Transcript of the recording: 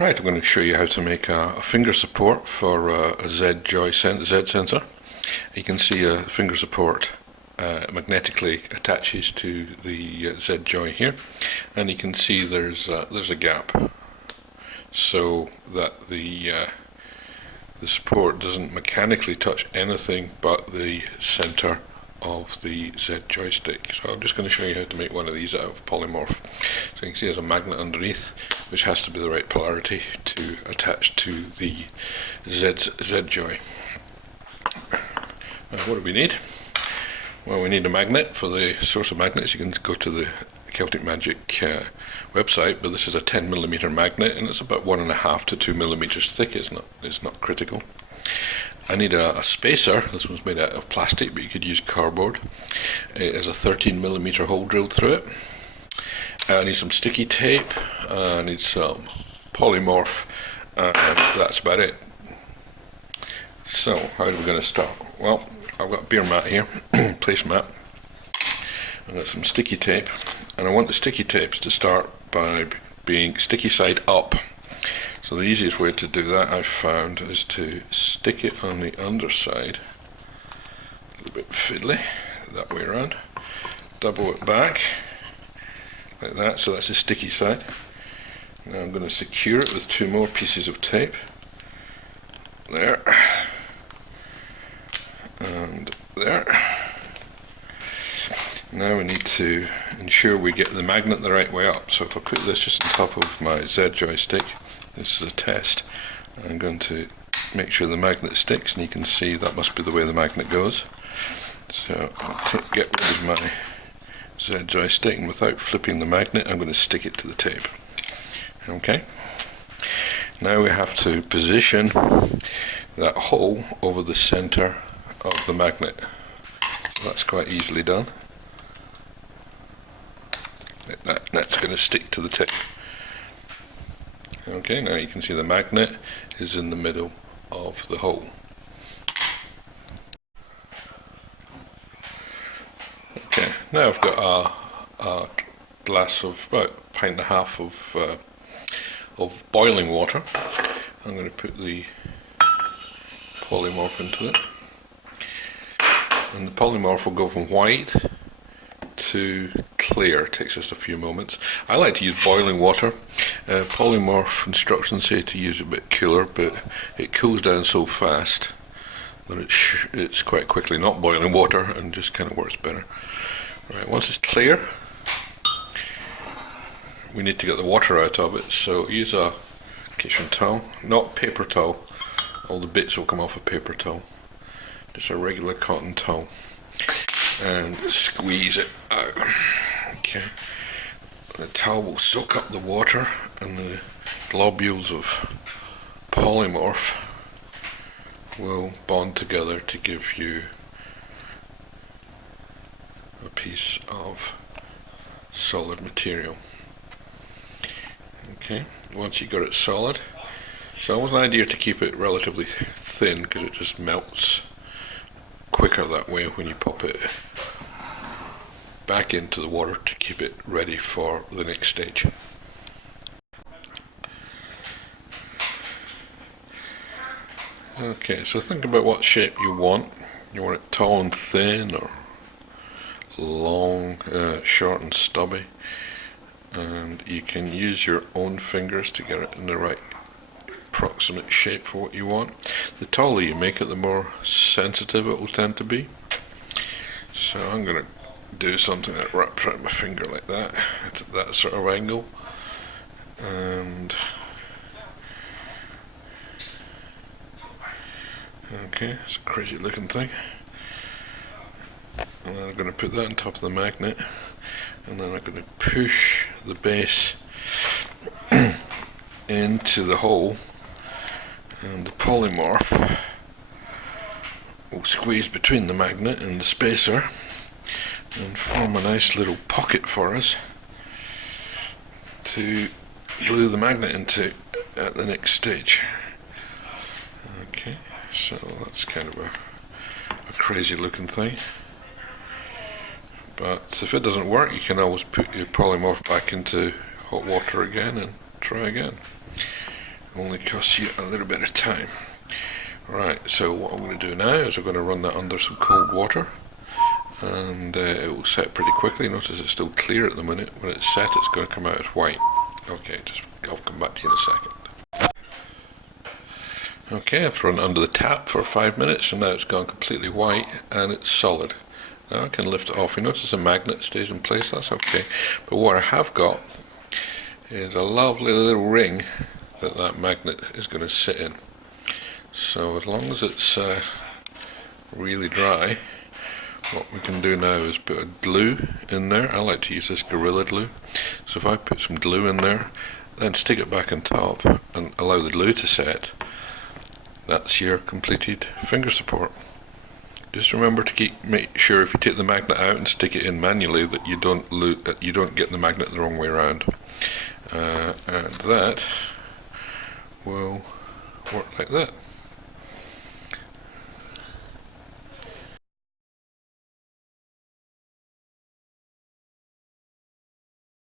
Right, I'm going to show you how to make a finger support for a zJoy Z sensor. You can see a finger support magnetically attaches to the zJoy here, and you can see there's a gap so that the support doesn't mechanically touch anything but the center of the zJoy stick. So I'm just going to show you how to make one of these out of PolyMorph. So you can see there's a magnet underneath, which has to be the right polarity to attach to the zJoy. What do we need? Well, we need a magnet. For the source of magnets, you can go to the Celtic Magic website, but this is a 10mm magnet, and it's about 1.5 to 2 millimeters thick. It's not critical. I need a spacer. This one's made out of plastic, but you could use cardboard. It has a 13mm hole drilled through it. I need some sticky tape. I need some PolyMorph, and that's about it. So, how are we going to start? Well, I've got a beer mat here, placemat. I've got some sticky tape, and I want the sticky tapes to start by being sticky side up. So the easiest way to do that, I've found, is to stick it on the underside, a little bit fiddly, that way around, double it back, like that, so that's the sticky side. Now I'm going to secure it with 2 more pieces of tape, there, and there. Now we need to ensure we get the magnet the right way up, so if I put this just on top of my zJoy stick, this is a test, I'm going to make sure the magnet sticks, and you can see that must be the way the magnet goes. So I'll get rid of my zJoy stick, and without flipping the magnet I'm going to stick it to the tape. Okay, now we have to position that hole over the center of the magnet. So that's quite easily done. Like that. That's going to stick to the tip. Okay, now you can see the magnet is in the middle of the hole. Okay, now I've got a glass of about 1.5 pints of boiling water. I'm going to put the PolyMorph into it, and the PolyMorph will go from white to clear. It takes just a few moments. I like to use boiling water. PolyMorph instructions say to use it a bit cooler, but it cools down so fast that it's quite quickly not boiling water and just kind of works better. Right, once it's clear, we need to get the water out of it, so use a kitchen towel, not paper towel. All the bits will come off a paper towel. Just a regular cotton towel, and squeeze it out. Okay, the towel will soak up the water, and the globules of PolyMorph will bond together to give you a piece of solid material. Okay, once you got it solid, it's always an idea to keep it relatively thin because it just melts quicker that way when you pop it back into the water to keep it ready for the next stage. Okay, so think about what shape you want. You want it tall and thin, or long, short and stubby, and you can use your own fingers to get it in the right approximate shape for what you want. The taller you make it, the more sensitive it will tend to be. So I'm going to do something that wraps around my finger like that. It's at that sort of angle, and okay, it's a crazy looking thing. And then I'm going to put that on top of the magnet, and then I'm going to push the base into the hole, and the PolyMorph will squeeze between the magnet and the spacer and form a nice little pocket for us to glue the magnet into at the next stage. Okay, so that's kind of a crazy looking thing, but if it doesn't work, you can always put your PolyMorph back into hot water again and try again. only costs you a little bit of time. Right, so what I'm going to do now is I'm going to run that under some cold water, and it will set pretty quickly. Notice it's still clear at the minute. When it's set, it's going to come out as white. Okay, I'll come back to you in a second. Okay, I've run under the tap for 5 minutes, and now it's gone completely white and it's solid. Now I can lift it off. You notice the magnet stays in place, that's okay. But what I have got is a lovely little ring that magnet is going to sit in. So as long as it's really dry, what we can do now is put a glue in there. I like to use this Gorilla Glue. So if I put some glue in there, then stick it back on top and allow the glue to set, that's your completed finger support. Just remember to make sure if you take the magnet out and stick it in manually that you don't get the magnet the wrong way around, and that will work like that.